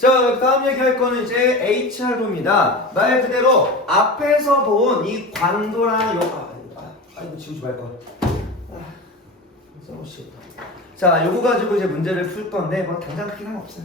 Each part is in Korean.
자, 다음 얘기할 거는 이제 HR도입니다. 말 그대로 앞에서 본 이 광도랑 이거 지우지 말 거. 자, 요거 가지고 이제 문제를 풀 건데 뭐 당장 필요는 없어요.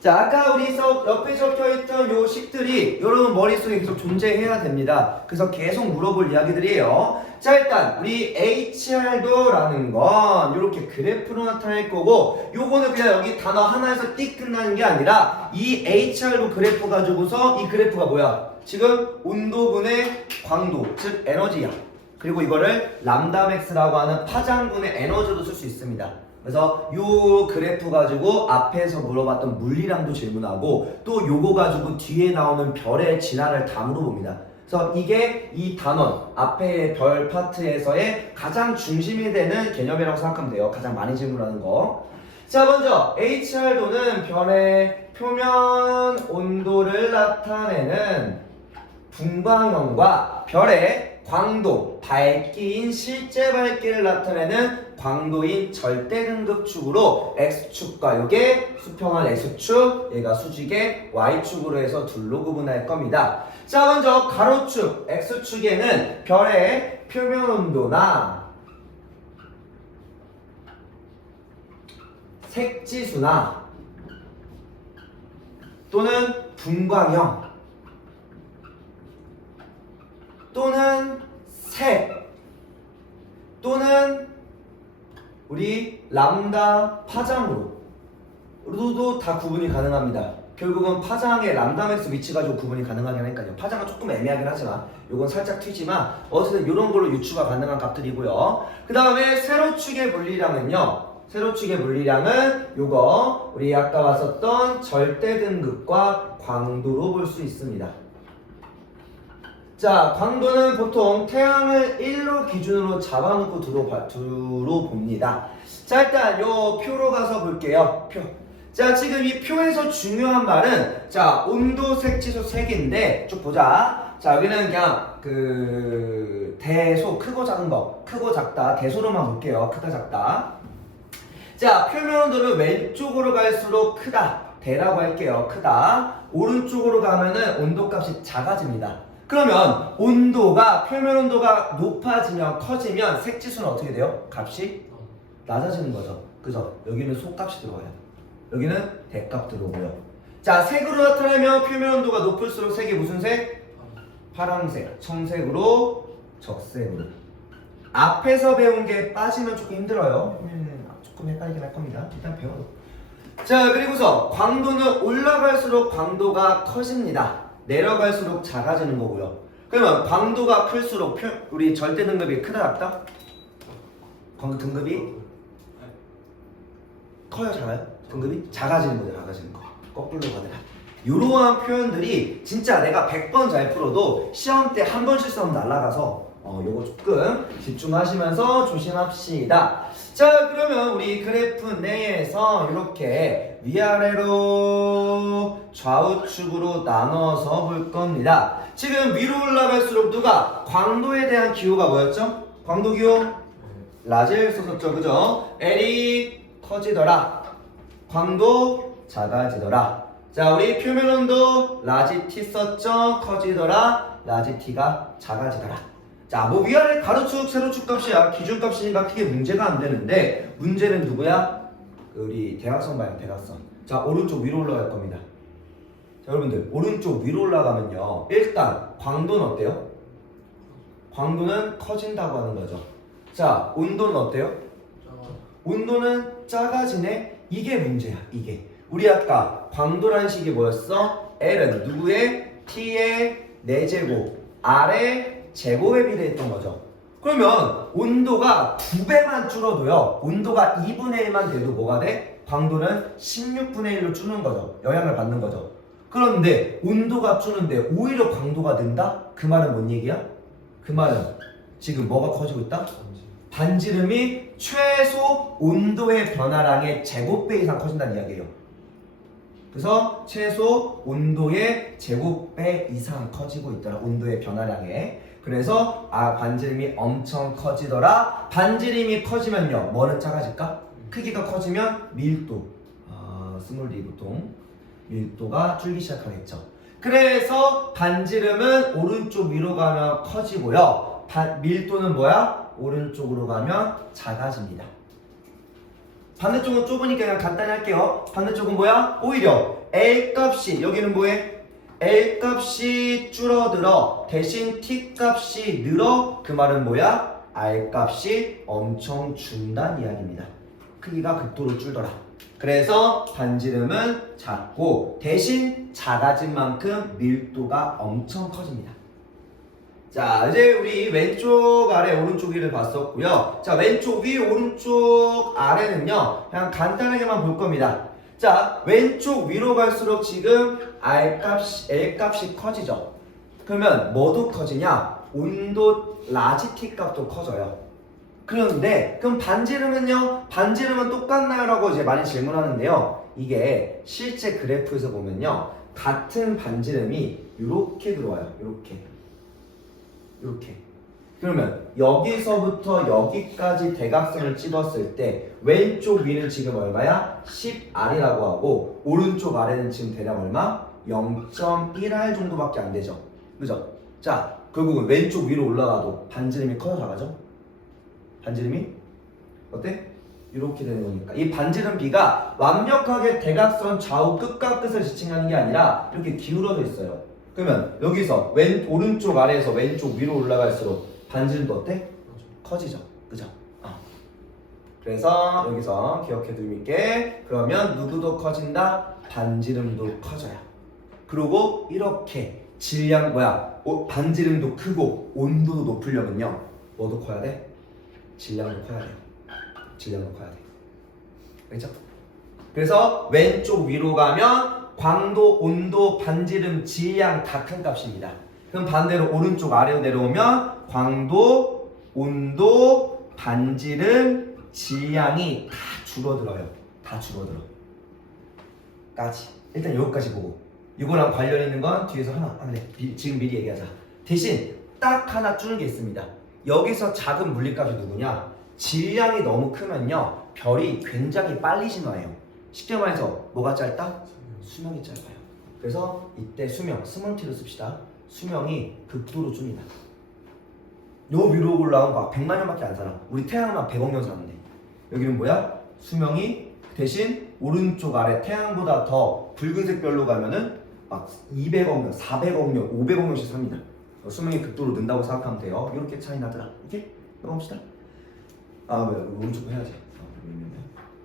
자, 아까 우리 옆에 적혀있던 요 식들이 여러분 머릿속에 계속 존재해야 됩니다. 그래서 계속 물어볼 이야기들이에요. 자, 일단 우리 HR도라는 건 이렇게 그래프로 나타낼 거고, 요거는 그냥 여기 단어 하나에서 띡 끝나는 게 아니라 이 HR도 그래프 가지고서 이 그래프가 뭐야? 지금 온도분의 광도, 즉 에너지야. 그리고 이거를 람다맥스라고 하는 파장분의 에너지도 쓸 수 있습니다. 그래서 요 그래프 가지고 앞에서 물어봤던 물리량도 질문하고, 또 요거 가지고 뒤에 나오는 별의 진화를 다 물어봅니다. 그래서 이게 이 단원 앞에 별 파트에서의 가장 중심이 되는 개념이라고 생각하면 돼요. 가장 많이 질문하는 거. 자, 먼저 HR도는 별의 표면 온도를 나타내는 분광형과 별의 광도, 밝기인 실제 밝기를 나타내는 광도인 절대 등급축으로 X축과 요게 수평한 X축, 얘가 수직의 Y축으로 해서 둘로 구분할 겁니다. 자, 먼저 가로축 X축에는 별의 표면 온도나 색지수나 또는 분광형 또는 색 또는 우리 람다 파장으로도 다 구분이 가능합니다. 결국은 파장의 람다맥스 위치 가지고 구분이 가능하긴 하니까요. 파장은 조금 애매하긴 하지만 요건 살짝 튀지만 어쨌든 이런 걸로 유추가 가능한 값들이고요. 그 다음에 세로축의 물리량은요, 세로축의 물리량은 요거 우리 아까 봤었던 절대 등급과 광도로 볼 수 있습니다. 자, 광도는 보통 태양을 1로 기준으로 잡아놓고 두로 봅니다. 자, 일단 요 표로 가서 볼게요. 표. 자, 지금 이 표에서 중요한 말은, 자, 온도, 색지수, 색인데 쭉 보자. 자, 여기는 그냥 대소, 크고 작은 거, 크고 작다, 대소로만 볼게요. 크다, 작다. 자, 표면 온도는 왼쪽으로 갈수록 크다, 대라고 할게요. 크다. 오른쪽으로 가면은 온도값이 작아집니다. 그러면 온도가, 표면 온도가 높아지면, 커지면 색지수는 어떻게 돼요? 값이 낮아지는 거죠. 그죠? 여기는 소값이 들어가요. 여기는 대값 들어오고요. 자, 색으로 나타내면 표면 온도가 높을수록 색이 무슨 색? 파란색, 청색으로, 적색으로. 앞에서 배운 게 빠지면 조금 힘들어요. 조금 헷갈리긴 할 겁니다. 일단 배워요. 자, 그리고서 광도는 올라갈수록 광도가 커집니다. 내려갈수록 작아지는 거고요. 그러면 광도가 클수록 우리 절대 등급이 크다, 작다? 광도 등급이 커요, 작아요? 등급이 작아지는 거죠, 작아지는 거. 거꾸로 가더라. 이러한 표현들이 진짜 내가 100번 잘 풀어도 시험 때 한 번 실수하면 날아가서 요거 조금 집중하시면서 조심합시다. 자, 그러면 우리 그래프 내에서 이렇게 위아래로 좌우축으로 나눠서 볼 겁니다. 지금 위로 올라갈수록 누가? 광도에 대한 기호가 뭐였죠? 광도 기호? 라지를 썼었죠, 그죠? L이 커지더라, 광도 작아지더라. 자, 우리 표면 온도 라지 T 썼죠? 커지더라, 라지 T가 작아지더라. 자, 뭐 위아래 가로축, 세로축 값이야. 기준값이니까 크게 문제가 안 되는데, 문제는 누구야? 우리 대각선 봐요, 대각선. 자, 오른쪽 위로 올라갈 겁니다. 자, 여러분들, 오른쪽 위로 올라가면요, 일단 광도는 어때요? 광도는 커진다고 하는 거죠. 자, 온도는 어때요? 온도는 작아지네? 이게 문제야, 이게. 우리 아까 광도라는 식이 뭐였어? L은 누구의? T의 4제곱, R의 제곱에 비례했던 거죠. 그러면 온도가 2배만 줄어도요, 온도가 2분의 1만 돼도 뭐가 돼? 광도는 16분의 1로 줄는 거죠. 영향을 받는 거죠. 그런데 온도가 줄는데 오히려 광도가 는다? 그 말은 뭔 얘기야? 그 말은 지금 뭐가 커지고 있다? 반지름이 최소 온도의 변화량의 제곱배 이상 커진다는 이야기예요. 그래서 최소 온도의 제곱배 이상 커지고 있더라, 온도의 변화량에. 그래서 반지름이 엄청 커지더라. 반지름이 커지면요, 뭐는 작아질까? 크기가 커지면 밀도, 스몰 d 보통 밀도가 줄기 시작하겠죠. 그래서 반지름은 오른쪽 위로 가면 커지고요. 밀도는 뭐야? 오른쪽으로 가면 작아집니다. 반대쪽은 좁으니까 그냥 간단히 할게요. 반대쪽은 뭐야? 오히려 L 값이 여기는 뭐해? L 값이 줄어들어 대신 T 값이 늘어. 그 말은 뭐야? R 값이 엄청 준다는 이야기입니다. 크기가 극도로 줄더라. 그래서 반지름은 작고 대신 작아진 만큼 밀도가 엄청 커집니다. 자, 이제 우리 왼쪽 아래 오른쪽 위를 봤었고요. 자, 왼쪽 위 오른쪽 아래는요 그냥 간단하게만 볼 겁니다. 자, 왼쪽 위로 갈수록 지금 L 값이 커지죠. 그러면 뭐도 커지냐? 온도 라지 T 값도 커져요. 그런데 그럼 반지름은요? 반지름은 똑같나요? 라고 이제 많이 질문하는데요. 이게 실제 그래프에서 보면요 같은 반지름이 이렇게 들어와요. 이렇게. 그러면 여기서부터 여기까지 대각선을 찍었을 때 왼쪽 위는 지금 얼마야? 10R이라고 하고 오른쪽 아래는 지금 대략 얼마? 0.1R 정도밖에 안 되죠. 그죠? 자, 결국은 왼쪽 위로 올라가도 반지름이 커져 나가죠? 반지름이 어때? 이렇게 되는 거니까 이 반지름 비가 완벽하게 대각선 좌우 끝과 끝을 지칭하는 게 아니라 이렇게 기울어져 있어요. 그러면 여기서 오른쪽 아래에서 왼쪽 위로 올라갈수록 반지름도 어때? 커지죠. 그죠? 그래서 여기서 기억해 두밀게 그러면 누구도 커진다? 반지름도 커져요. 그리고 이렇게 질량 반지름도 크고 온도도 높으려면요 뭐도 커야 돼? 질량도 커야 돼요. 질량도 커야 돼. 그렇죠? 그래서 왼쪽 위로 가면 광도, 온도, 반지름, 질량 다 큰 값입니다. 그럼 반대로 오른쪽 아래로 내려오면 광도, 온도, 반지름, 질량이 다 줄어들어요. 다 줄어들어. 까지. 일단 여기까지 보고 이거랑 관련 있는 건 뒤에서 하나. 지금 미리 얘기하자. 대신 딱 하나 줄게 있습니다. 여기서 작은 물리값이 누구냐? 질량이 너무 크면요 별이 굉장히 빨리 진화해요. 쉽게 말해서 뭐가 짧다? 수명이 짧아요. 그래서 이때 수명, 스몰 t를 씁시다. 수명이 극도로 줍니다. 요 위로 올라온 거 100만 년밖에 안 살아. 우리 태양만 100억 년 사는데 여기는 뭐야? 수명이 대신 오른쪽 아래 태양보다 더 붉은색 별로 가면은 막 200억 년, 400억 년, 500억 년씩 삽니다. 수명이 극도로 는다고 생각하면 돼요. 이렇게 차이 나더라. 이렇게 넘어갑시다. 오른쪽도 해야지.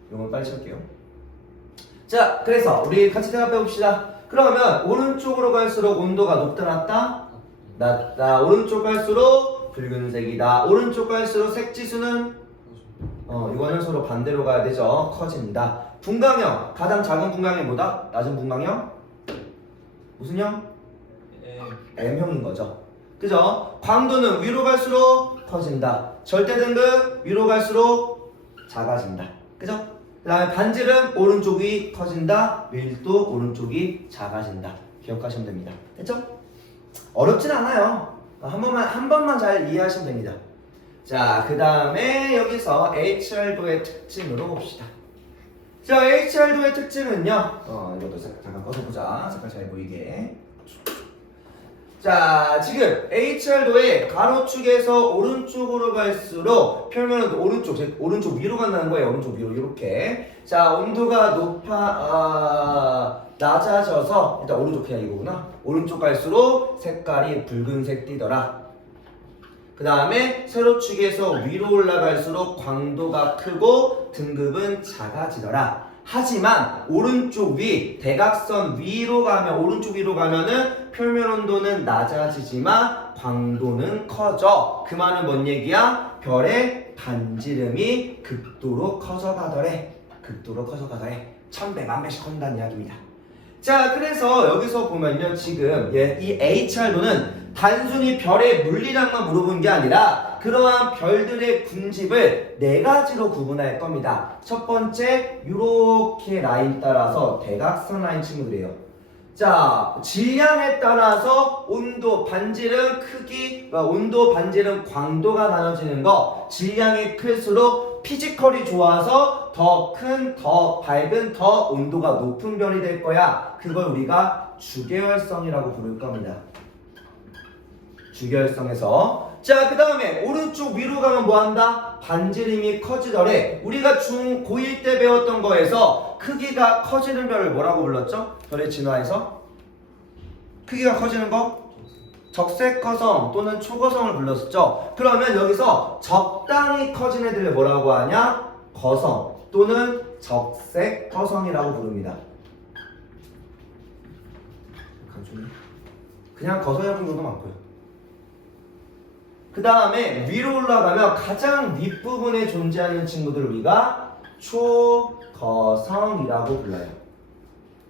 이건 빨리 칠게요. 자, 그래서 우리 같이 대답해 봅시다. 그러면 오른쪽으로 갈수록 온도가 높다 낮다? 낮다. 오른쪽 갈수록 붉은색이다. 오른쪽 갈수록 색지수는 이거는 서로 반대로 가야 되죠. 커진다. 분광형 가장 작은 분광형이 뭐다? 낮은 분광형? 무슨 형? M형인 거죠. 그죠? 광도는 위로 갈수록 커진다. 절대 등급 위로 갈수록 작아진다. 그죠? 그 다음에 반지름 오른쪽이 커진다. 밀도 오른쪽이 작아진다. 기억하시면 됩니다. 됐죠? 어렵진 않아요. 한 번만 잘 이해하시면 됩니다. 자, 그 다음에 여기서 HR도의 특징으로 봅시다. 자, HR도의 특징은요. 이것도 잠깐 꺼서보자. 색깔 잘 보이게. 자, 지금 HR도의 가로축에서 오른쪽으로 갈수록 표면은 오른쪽 위로 간다는 거예요. 오른쪽 위로 이렇게. 자, 온도가 낮아져서 일단 오른쪽 그냥 이거구나. 오른쪽 갈수록 색깔이 붉은색 띠더라. 그 다음에 세로축에서 위로 올라갈수록 광도가 크고 등급은 작아지더라. 하지만 오른쪽 위 대각선 위로 가면 오른쪽 위로 가면은 표면 온도는 낮아지지만 광도는 커져. 그 말은 뭔 얘기야? 별의 반지름이 극도로 커져가더래. 1100, 1000배씩 커진다는 이야기입니다. 자, 그래서 여기서 보면요 지금 이 HR도는 단순히 별의 물리량만 물어본 게 아니라 그러한 별들의 군집을 4가지로 구분할 겁니다. 첫 번째, 이렇게 라인 따라서 대각선 라인 친구들이에요. 자, 질량에 따라서 온도, 반지름, 크기, 온도, 반지름, 광도가 나눠지는 거. 질량이 클수록 피지컬이 좋아서 더 큰, 더 밝은, 더 온도가 높은 별이 될 거야. 그걸 우리가 주계열성이라고 부를 겁니다. 주계열성에서. 자, 그 다음에 오른쪽 위로 가면 뭐한다? 반지름이 커지더래. 우리가 고1 때 배웠던 거에서 크기가 커지는 별을 뭐라고 불렀죠? 별의 진화에서 크기가 커지는 거? 적색거성 또는 초거성을 불렀었죠. 그러면 여기서 적당히 커진 애들을 뭐라고 하냐? 거성 또는 적색거성이라고 부릅니다. 그냥 거성이라는 경우도 많고요. 그 다음에 위로 올라가면 가장 윗부분에 존재하는 친구들을 우리가 초거성이라고 불러요.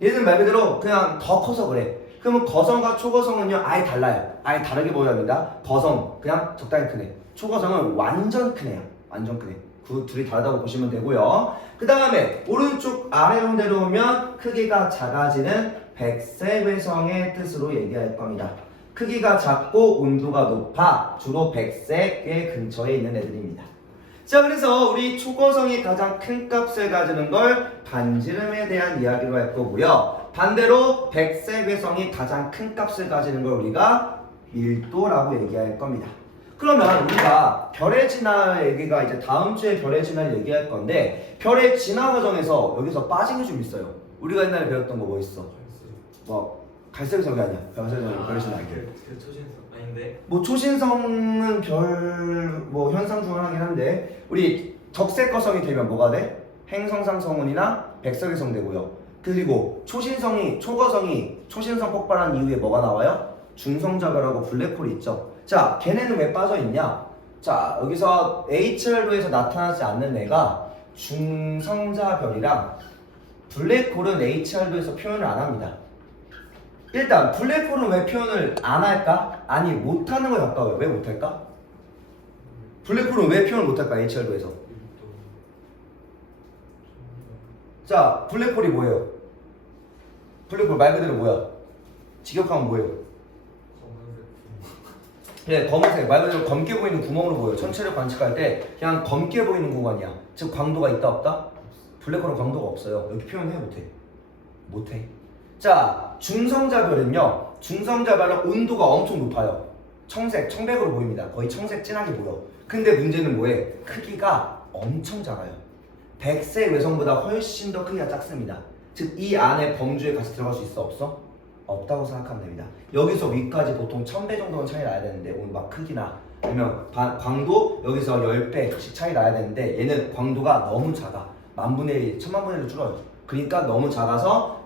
얘는 말 그대로 그냥 더 커서 그래. 그러면 거성과 초거성은요 아예 달라요. 아예 다르게 보여야 합니다. 거성 그냥 적당히 크네. 초거성은 완전 크네요. 완전 크네. 그 둘이 다르다고 보시면 되고요. 그 다음에 오른쪽 아래로 내려오면 크기가 작아지는 백색외성의 뜻으로 얘기할 겁니다. 크기가 작고 온도가 높아 주로 백색의 근처에 있는 애들입니다. 자, 그래서 우리 초거성이 가장 큰 값을 가지는 걸 반지름에 대한 이야기로 할 거고요. 반대로 백색외성이 가장 큰 값을 가지는 걸 우리가 밀도라고 얘기할 겁니다. 그러면 우리가 별의 진화 얘기가 이제 다음 주에 별의 진화를 얘기할 건데 별의 진화 과정에서 여기서 빠진 게 좀 있어요. 우리가 옛날에 배웠던 거 뭐 있어? 뭐 갈색성이 아니야. 갈색성이 별의 진화. 그 초신성 아닌데. 뭐 초신성은 별 뭐 현상 중 하나긴 한데 우리 적색거성이 되면 뭐가 돼? 행성상 성운이나 백석의 성되고요. 그리고 초거성이 초신성 폭발한 이후에 뭐가 나와요? 중성자별하고 블랙홀이 있죠. 자, 걔네는 왜 빠져 있냐? 자, 여기서 HR도에서 나타나지 않는 애가 중성자별이랑 블랙홀은 HR도에서 표현을 안 합니다. 일단 블랙홀은 왜 표현을 안 할까? 아니 못하는 거 가까워요. 왜 못할까? 블랙홀은 왜 표현을 못할까? HR도에서. 자, 블랙홀이 뭐예요? 블랙홀 말 그대로 뭐야? 직역하면 뭐예요? 그래, 검은색 말 그대로 검게 보이는 구멍으로 보여요. 천체를 관측할 때 그냥 검게 보이는 공간이야. 즉 광도가 있다 없다? 블랙홀은 광도가 없어요. 여기 표현해 못해? 못해. 자, 중성자별은요. 중성자별은 온도가 엄청 높아요. 청백으로 보입니다. 거의 청색 진하게 보여. 근데 문제는 뭐해? 크기가 엄청 작아요. 백색 외성보다 훨씬 더 크기가 작습니다. 즉 이 안에 범주에 같이 들어갈 수 있어? 없어? 없다고 생각하면 됩니다. 여기서 위까지 보통 1000배 정도는 차이 나야 되는데 오늘 막 크기나 아니면 광도 여기서 10배씩 차이 나야 되는데 얘는 광도가 너무 작아. 10,000분의 1, 1000만분의 1로 줄어요. 그러니까 너무 작아서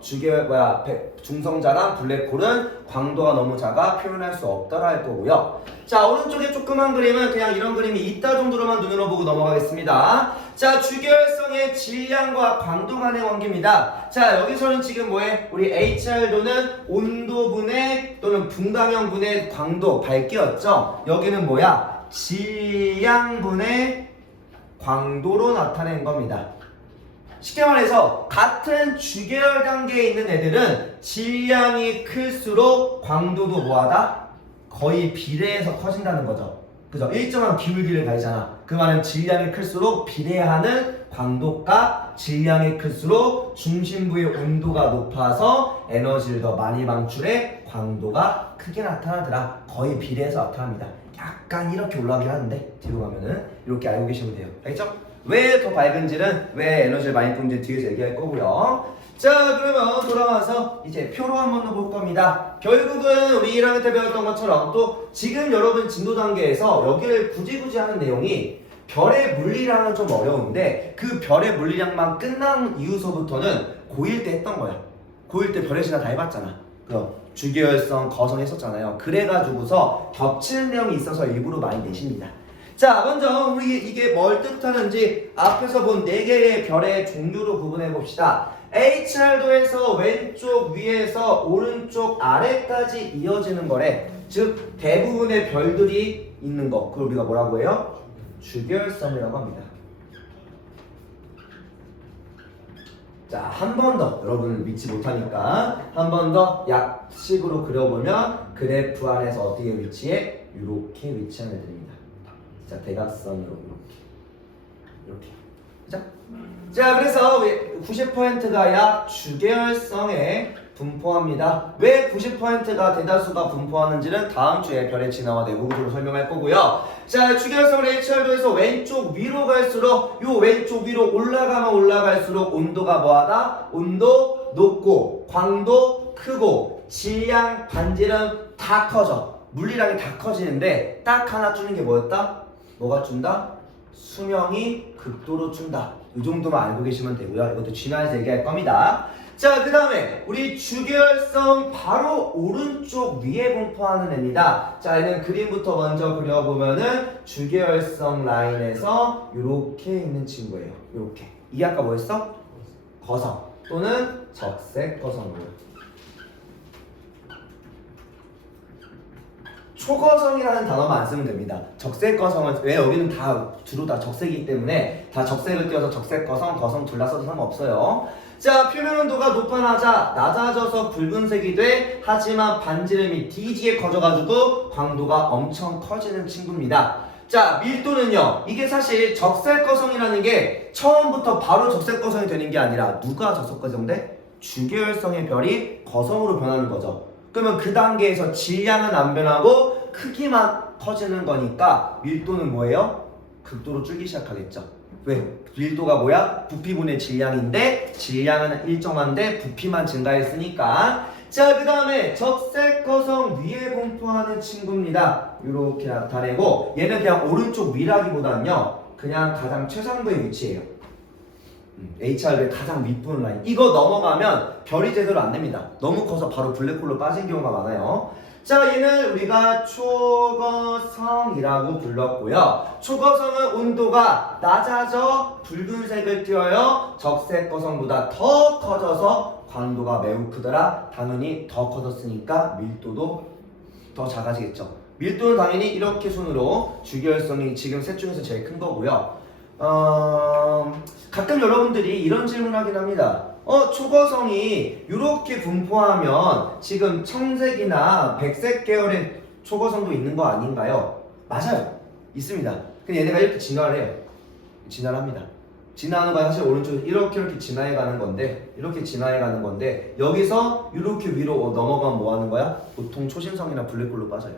중성자랑 블랙홀은 광도가 너무 작아 표현할 수 없더라 할 거고요. 자, 오른쪽에 조그만 그림은 그냥 이런 그림이 있다 정도로만 눈으로 보고 넘어가겠습니다. 자, 주계열성의 질량과 광도 간의 관계입니다. 자, 여기서는 지금 뭐해? 우리 HR도는 온도분의 또는 분광형분의 광도 밝기였죠. 여기는 뭐야? 질량분의 광도로 나타낸 겁니다. 쉽게 말해서 같은 주계열 단계에 있는 애들은 질량이 클수록 광도도 뭐하다? 거의 비례해서 커진다는 거죠. 그죠? 일정한 기울기를 가지잖아. 그 말은 질량이 클수록 비례하는 광도가 질량이 클수록 중심부의 온도가 높아서 에너지를 더 많이 방출해 광도가 크게 나타나더라. 거의 비례해서 나타납니다. 약간 이렇게 올라가긴 하는데 뒤로 가면은 이렇게 알고 계시면 돼요. 알겠죠? 왜 더 밝은지는 왜 에너지를 많이 뿜는지 뒤에서 얘기할 거고요. 자, 그러면 돌아와서 이제 표로 한번 더 볼 겁니다. 결국은 우리 1학년 때 배웠던 것처럼 또 지금 여러분 진도 단계에서 여기를 굳이 하는 내용이 별의 물리량은 좀 어려운데 그 별의 물리량만 끝난 이후서부터는 고1 때 했던 거야. 고1 때 별의 진화 다 해봤잖아. 그럼 주계열성, 거성 했었잖아요. 그래가지고서 겹치는 내용이 있어서 일부러 많이 내십니다. 자, 먼저 우리 이게 뭘 뜻하는지 앞에서 본 4개의 별의 종류로 구분해 봅시다. HR도에서 왼쪽 위에서 오른쪽 아래까지 이어지는 거래. 즉 대부분의 별들이 있는 거. 그걸 우리가 뭐라고 해요? 주계열성이라고 합니다. 자, 한 번 더 여러분을 믿지 못하니까 한 번 더 약식으로 그려보면 그래프 안에서 어떻게 위치해? 이렇게 위치한 애들입니다. 자, 대각선으로 이렇게. 이렇게. 그죠? 자, 그래서 90%가 약 주계열성에 분포합니다. 왜 90%가 대다수가 분포하는지는 다음 주에 별의 진화와 내부 구조로 설명할 거고요. 자, 주계열성을 HR도에서 왼쪽 위로 갈수록 요 왼쪽 위로 올라가면 올라갈수록 온도가 뭐하다? 온도 높고 광도 크고 질량, 반지름 다 커져. 물리량이 다 커지는데 딱 하나 주는 게 뭐였다? 뭐가 준다? 수명이 극도로 준다. 이 정도만 알고 계시면 되고요. 이것도 진화에서 얘기할 겁니다. 자, 그 다음에 우리 주계열성 바로 오른쪽 위에 분포하는 애입니다. 자, 얘는 그림부터 먼저 그려보면은 주계열성 라인에서 이렇게 있는 친구예요. 이렇게. 이게 아까 뭐였어? 거성 또는 적색 거성이에요. 초거성이라는 단어만 안 쓰면 됩니다. 적색거성은 왜 여기는 다 주로 다 적색이기 때문에 다 적색을 띄워서 적색거성, 거성 둘 다 써도 상관없어요. 자, 표면 온도가 낮아져서 붉은색이 돼. 하지만 반지름이 뒤지게 커져가지고 광도가 엄청 커지는 친구입니다. 자, 밀도는요. 이게 사실 적색거성이라는 게 처음부터 바로 적색거성이 되는 게 아니라 누가 적색거성인데? 주계열성의 별이 거성으로 변하는 거죠. 그러면 그 단계에서 질량은 안 변하고 크기만 커지는 거니까 밀도는 뭐예요? 극도로 줄기 시작하겠죠. 왜? 밀도가 뭐야? 부피분의 질량인데 질량은 일정한데 부피만 증가했으니까. 자, 그 다음에 적색거성 위에 분포하는 친구입니다. 이렇게 나타내고 얘는 그냥 오른쪽 위라기보다는요 그냥 가장 최상부에 위치해요. HR의 가장 밑부분 라인. 이거 넘어가면 별이 제대로 안 됩니다. 너무 커서 바로 블랙홀로 빠진 경우가 많아요. 자, 얘는 우리가 초거성이라고 불렀고요. 초거성은 온도가 낮아져 붉은색을 띄어요. 적색거성보다 더 커져서 광도가 매우 크더라. 당연히 더 커졌으니까 밀도도 더 작아지겠죠. 밀도는 당연히 이렇게 순으로 주계열성이 지금 셋 중에서 제일 큰 거고요. 가끔 여러분들이 이런 질문하긴 합니다. 초거성이 이렇게 분포하면 지금 청색이나 백색 계열의 초거성도 있는 거 아닌가요? 맞아요. 있습니다. 근데 얘네가 이렇게 진화를 해요. 진화를 합니다. 진화하는 건 사실 오른쪽에 이렇게 진화해 가는 건데 여기서 이렇게 위로 넘어가면 뭐 하는 거야? 보통 초신성이나 블랙홀로 빠져요.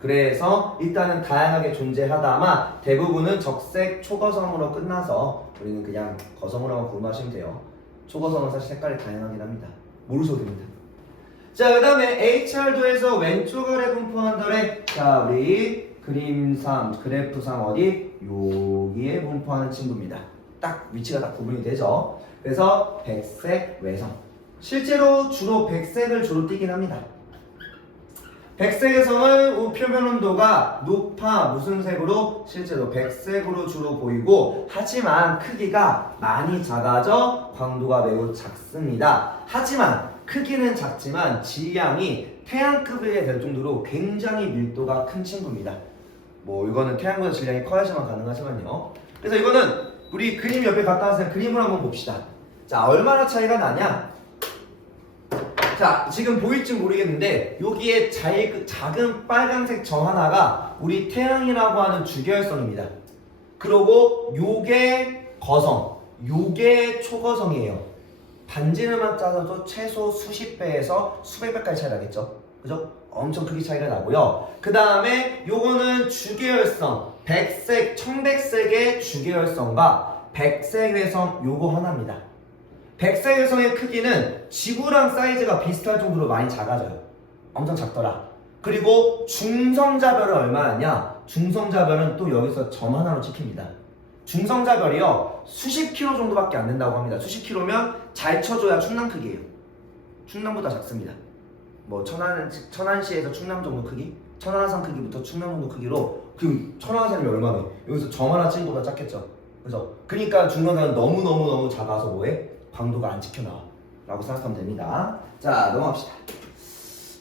그래서 일단은 다양하게 존재하다만 대부분은 적색 초거성으로 끝나서 우리는 그냥 거성으로만 구분하시면 돼요. 초거성은 사실 색깔이 다양하긴 합니다. 모르셔도 됩니다. 자, 그 다음에 HR도에서 왼쪽 아래 분포한다래. 자, 우리 그림 3, 그래프상 어디? 여기에 분포하는 친구입니다. 딱 위치가 딱 구분이 되죠. 그래서 백색 외성. 실제로 주로 백색을 주로 띠긴 합니다. 백색의 성은 표면 온도가 높아. 무슨 색으로? 실제로 백색으로 주로 보이고 하지만 크기가 많이 작아져 광도가 매우 작습니다. 하지만 크기는 작지만 질량이 태양급에 될 정도로 굉장히 밀도가 큰 친구입니다. 뭐 이거는 태양보다 질량이 커야지만 가능하지만요. 그래서 이거는 우리 그림 옆에 갖다 놨으면 그림을 한번 봅시다. 자, 얼마나 차이가 나냐? 자, 지금 보일지 모르겠는데 여기에 작은 빨간색 점 하나가 우리 태양이라고 하는 주계열성입니다. 그리고 요게 거성, 요게 초거성이에요. 반지름만 짜서도 최소 수십 배에서 수백 배까지 차이 나겠죠. 그죠? 엄청 크게 차이가 나고요. 그 다음에 요거는 주계열성, 백색, 청백색의 주계열성과 백색 외성 요거 하나입니다. 백색 외성의 크기는 지구랑 사이즈가 비슷할 정도로 많이 작아져요. 엄청 작더라. 그리고 중성자별은 얼마냐? 중성자별은 또 여기서 점 하나로 찍힙니다. 중성자별이요 수십 킬로 정도밖에 안 된다고 합니다. 수십 킬로면 잘 쳐줘야 충남 크기예요. 충남보다 작습니다. 뭐 천안시에서 충남 정도 크기, 천안산 크기부터 충남 정도 크기로 그 천안산이 얼마나? 여기서 점 하나 찍은 것보다 작겠죠. 그죠? 그러니까 중성자는 너무 작아서 뭐해? 광도가 안 찍혀나와 라고 생각하면 됩니다. 자, 넘어갑시다.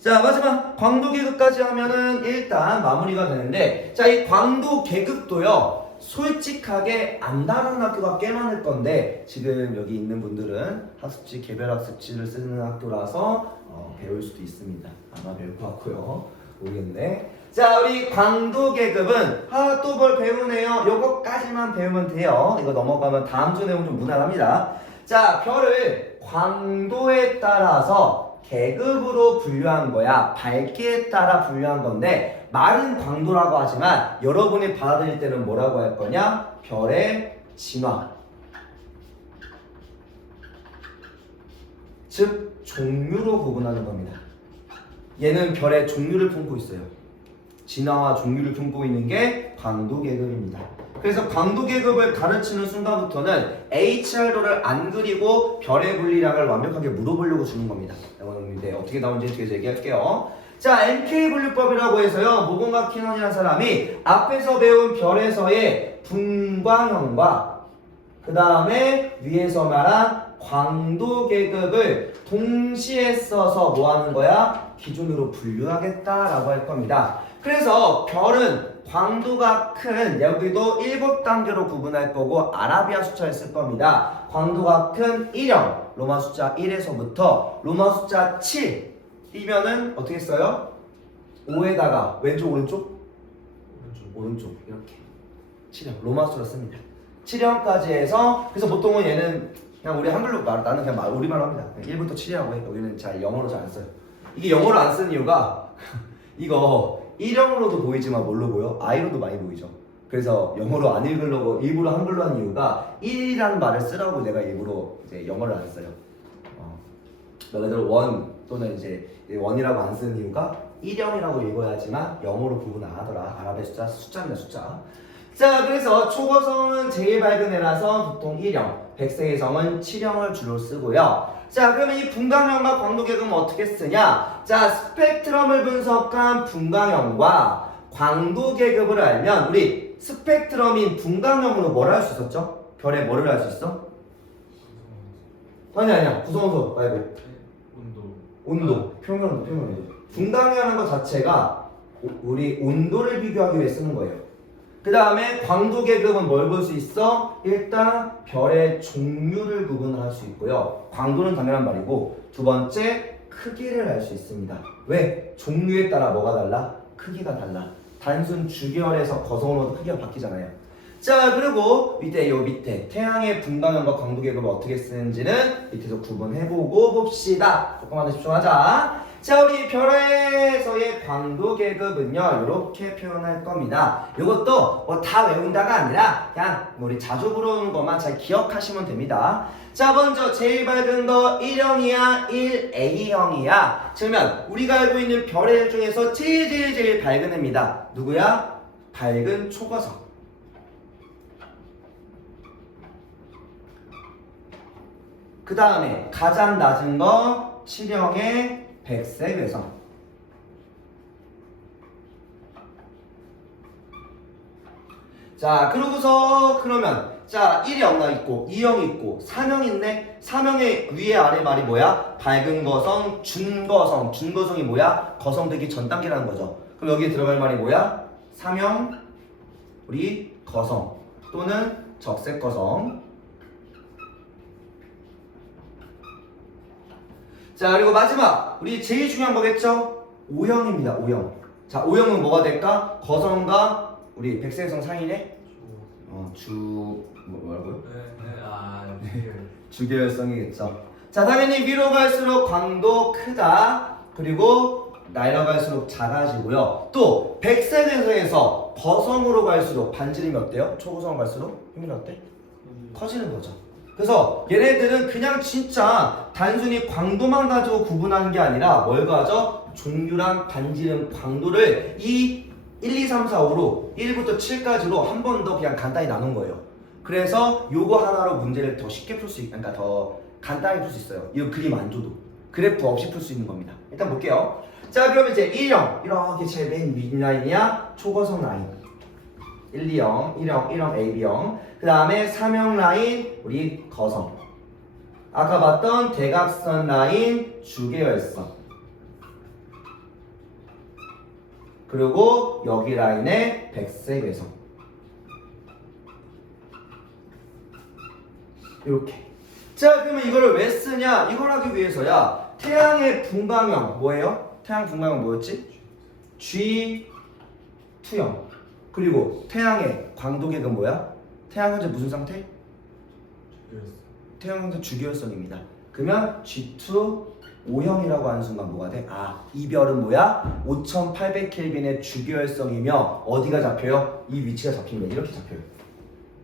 자, 마지막 광도 계급까지 하면은 일단 마무리가 되는데, 자, 이 광도 계급도요 솔직하게 안 다루는 학교가 꽤 많을 건데 지금 여기 있는 분들은 학습지, 개별 학습지를 쓰는 학교라서 배울 수도 있습니다. 아마 배울 것 같고요. 모르겠네. 자, 우리 광도 계급은 또 뭘 배우네요. 요거까지만 배우면 돼요. 이거 넘어가면 다음 주 내용 좀 무난합니다. 자, 별을 광도에 따라서 계급으로 분류한 거야. 밝기에 따라 분류한 건데 말은 광도라고 하지만 여러분이 받아들일 때는 뭐라고 할 거냐? 별의 진화. 즉 종류로 구분하는 겁니다. 얘는 별의 종류를 품고 있어요. 진화와 종류를 품고 있는 게 광도 계급입니다. 그래서 광도 계급을 가르치는 순간부터는 HR도를 안 그리고 별의 분리량을 완벽하게 물어보려고 주는 겁니다. 여러분들 어떻게 나오는지 뒤에서 얘기할게요. 자, MK 분류법이라고 해서요. 모공과 키넌이라는 사람이 앞에서 배운 별에서의 분광형과 그 다음에 위에서 말한 광도 계급을 동시에 써서 뭐 하는 거야? 기준으로 분류하겠다라고 할 겁니다. 그래서 별은 광도가 큰 여기도 7단계로 구분할 거고 아라비아 숫자를 쓸 겁니다. 광도가 큰 1형 로마 숫자 1에서부터 로마 숫자 7이면은 어떻게 써요? 5에다가 왼쪽 오른쪽? 오른쪽 이렇게 7형 로마 숫자로 씁니다. 7형까지 해서 그래서 보통은 얘는 그냥 우리 한글로 나는 그냥 우리말로 합니다. 1부터 7이라고 해. 여기는 잘 영어로 잘 안 써요. 이게 영어로 안 쓰는 이유가 이거 1형으로도 보이지만 뭘로 보여? I로도 많이 보이죠. 그래서 영어로 안 읽으려고 일부러 한글로 한 이유가 1이라는 말을 쓰라고 내가 일부러 이제 영어를 안 써요. 말 그대로 원 또는 이제 원이라고 안 쓰는 이유가 1형이라고 읽어야지만 영어로 구분 안 하더라. 아랍의 숫자입니다, 숫자. 자, 그래서 초고성은 제일 밝은 애라서 보통 1형, 백색의 성은 7형을 주로 쓰고요. 자, 그러면 이 분광형과 광도계급은 어떻게 쓰냐? 자, 스펙트럼을 분석한 분광형과 광도계급을 알면 우리 스펙트럼인 분광형으로 뭘 할 수 있었죠? 별에 뭐를 할 수 있어? 아니야 구성원소 말고 온도 평면온도 분광이라는 것 자체가 우리 온도를 비교하기 위해 쓰는 거예요. 그 다음에 광도계급은 뭘 볼 수 있어? 일단 별의 종류를 구분할 수 있고요. 광도는 당연한 말이고 두 번째 크기를 알 수 있습니다. 왜? 종류에 따라 뭐가 달라? 크기가 달라. 단순 주결에서 거성으로도 크기가 바뀌잖아요. 자, 그리고 밑에 태양의 분광형과 광도계급을 어떻게 쓰는지는 밑에서 구분해보고 봅시다. 조금만 더 집중하자. 자, 우리 별에서의 광도계급은요 이렇게 표현할 겁니다. 이것도 뭐 다 외운다가 아니라 그냥 우리 자주 부르는 것만 잘 기억하시면 됩니다. 자, 먼저 제일 밝은 거 1형이야 1A형이야. 그러면 우리가 알고 있는 별의 중에서 제일 밝은 애입니다. 누구야? 밝은 초거성. 그 다음에 가장 낮은 거 7형의 백색 외성. 자, 그러고서 그러면 자 1형 있고 2형 있고 3형 있네. 3형의 위에 아래 말이 뭐야? 밝은 거성, 준거성. 준거성이 뭐야? 거성 되기 전 단계라는 거죠. 그럼 여기에 들어갈 말이 뭐야? 3형 우리 거성 또는 적색 거성. 자, 그리고 마지막 우리 제일 중요한 거겠죠? O형입니다. O형. 자, O형은 뭐가 될까? 거성과 우리 백색성 상이네. 뭐라고요? 주계열성이겠죠. 자, 당연히 위로 갈수록 광도 크다. 그리고 내려갈수록 작아지고요. 또 백색에서 거성으로 갈수록 반지름이 어때요? 초고성 갈수록 힘이 어때? 커지는 거죠. 그래서 얘네들은 그냥 진짜 단순히 광도만 가지고 구분하는 게 아니라 뭘 가져? 종류랑 반지름, 광도를 이 1, 2, 3, 4, 5로 1부터 7까지로 한 번 더 그냥 간단히 나눈 거예요. 그래서 요거 하나로 문제를 더 쉽게 풀 수 그러니까 더 간단히 풀 수 있어요. 이거 그림 안 줘도 그래프 없이 풀 수 있는 겁니다. 일단 볼게요. 자, 그러면 이제 1형 이렇게 제일 맨 윗라인이야 초거성 라인 1, 2형, 1형, AB형. 그 다음에 3형 라인 우리 거성. 아까 봤던 대각선 라인 주계열성. 그리고 여기 라인에 백색 외성. 이렇게. 자, 그러면 이거를 왜 쓰냐? 이걸 하기 위해서야 태양의 분광형 뭐예요? 태양 분광형 뭐였지? G2형. 그리고 태양의 광도계는 뭐야? 태양 현재 무슨 상태? 태양 현재 주기율성입니다. 그러면 G2 O형이라고 하는 순간 뭐가 돼? 아, 이 별은 뭐야? 5800켈빈의 주기율성이며 어디가 잡혀요? 이 위치가 잡힙니다. 이렇게 잡혀요.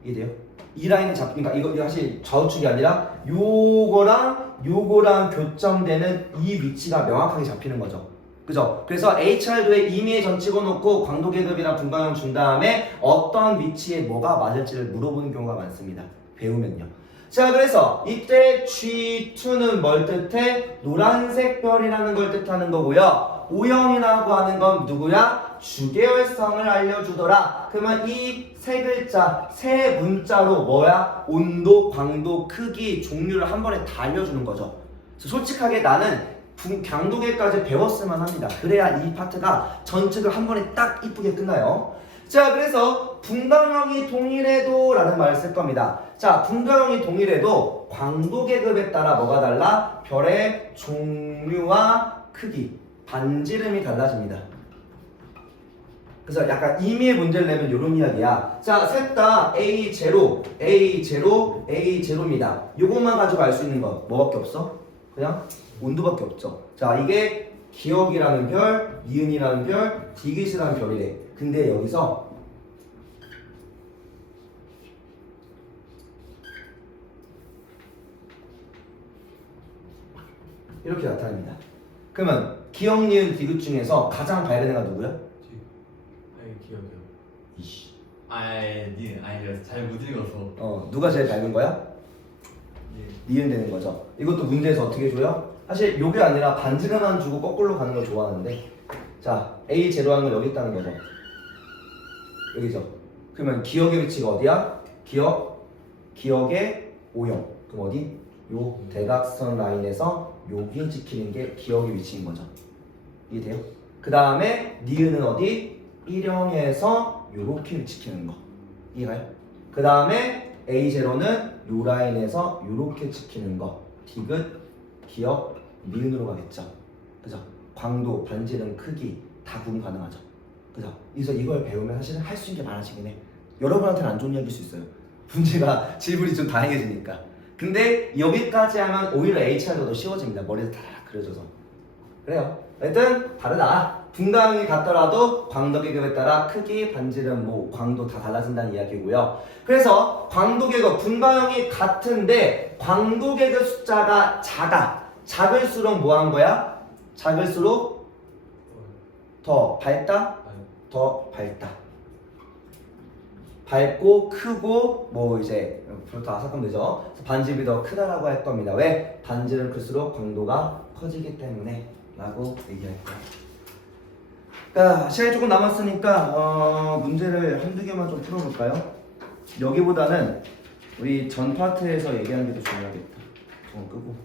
이해돼요? 이 라인이 잡히니까 이거 사실 좌우축이 아니라 요거랑 교점되는 이 위치가 명확하게 잡히는 거죠. 그죠? 그래서 HR도에 임의의 점 찍어놓고 광도계급이랑 분광형 준 다음에 어떤 위치에 뭐가 맞을지를 물어보는 경우가 많습니다. 배우면요. 자, 그래서 이때 G2는 뭘 뜻해? 노란색 별이라는 걸 뜻하는 거고요. O형이라고 하는 건 누구야? 주계열성을 알려주더라. 그러면 이 세 글자, 세 문자로 뭐야? 온도, 광도, 크기, 종류를 한 번에 다 알려주는 거죠. 솔직하게 나는 강도계까지 배웠을만 합니다. 그래야 이 파트가 전체를 한 번에 딱 이쁘게 끝나요. 자, 그래서 분광형이 동일해도 라는 말을 쓸 겁니다. 자, 분광형이 동일해도 광도계급에 따라 뭐가 달라? 별의 종류와 크기, 반지름이 달라집니다. 그래서 약간 임의의 문제를 내면 이런 이야기야. 자, 셋 다 A0, A0, A0입니다. 요것만 가지고 알 수 있는 건 뭐밖에 없어? 그냥 온도밖에 없죠. 자, 이게 기억이라는 별, 니은이라는 별, 디귿이라는 별이래. 근데 여기서 이렇게 나타납니다. 그러면 기억, 니은, 디귿 중에서 가장 밝은 애가 누구야? 기억이요. 이씨. 아니요. 잘 못 읽어서. 누가 제일 밝은 거야? 니은 되는 거죠. 이것도 문제에서 어떻게 줘요? 사실 요게 아니라 반지름만 주고 거꾸로 가는 걸 좋아하는데, 자, A0 하는 건 여기 있다는 거죠. 여기죠. 그러면 기억의 위치가 어디야? 기억의 O형. 그럼 어디? 요 대각선 라인에서 여기 찍히는 게 기억의 위치인 거죠. 이해돼요? 그 다음에 니은은 어디? 1형에서 요렇게 찍히는 거. 이해가요? 그 다음에 A0는 요 라인에서 요렇게 찍히는 거. 디귿, 기억, 니은으로 가겠죠. 그죠? 광도, 반지름, 크기 다 구분 가능하죠. 그죠? 그래서 이걸 배우면 사실은 할 수 있는 게 많아지긴 해. 여러분한테는 안 좋은 이야기일 수 있어요. 문제가 질문이 좀 다양해지니까. 근데 여기까지 하면 오히려 HR도 더 쉬워집니다. 머리에서 다 그려져서. 그래요. 하여튼 다르다. 분광이 같더라도 광도계급에 따라 크기, 반지름, 광도 다 달라진다는 이야기고요. 그래서 광도계급, 분광형이 같은데 광도계급 숫자가 작을수록 뭐 한 거야? 작을수록 더 밝다? 더 밝다. 밝고 크고 이제 다 섞으면 되죠. 반지름이 더 크다라고 할 겁니다. 왜? 반지름 클수록 광도가 커지기 때문에 라고 얘기할 거예요. 자, 시간이 조금 남았으니까 문제를 한두 개만 좀 풀어볼까요? 여기보다는 우리 전 파트에서 얘기하는 게 더 중요하겠다. 저건 끄고.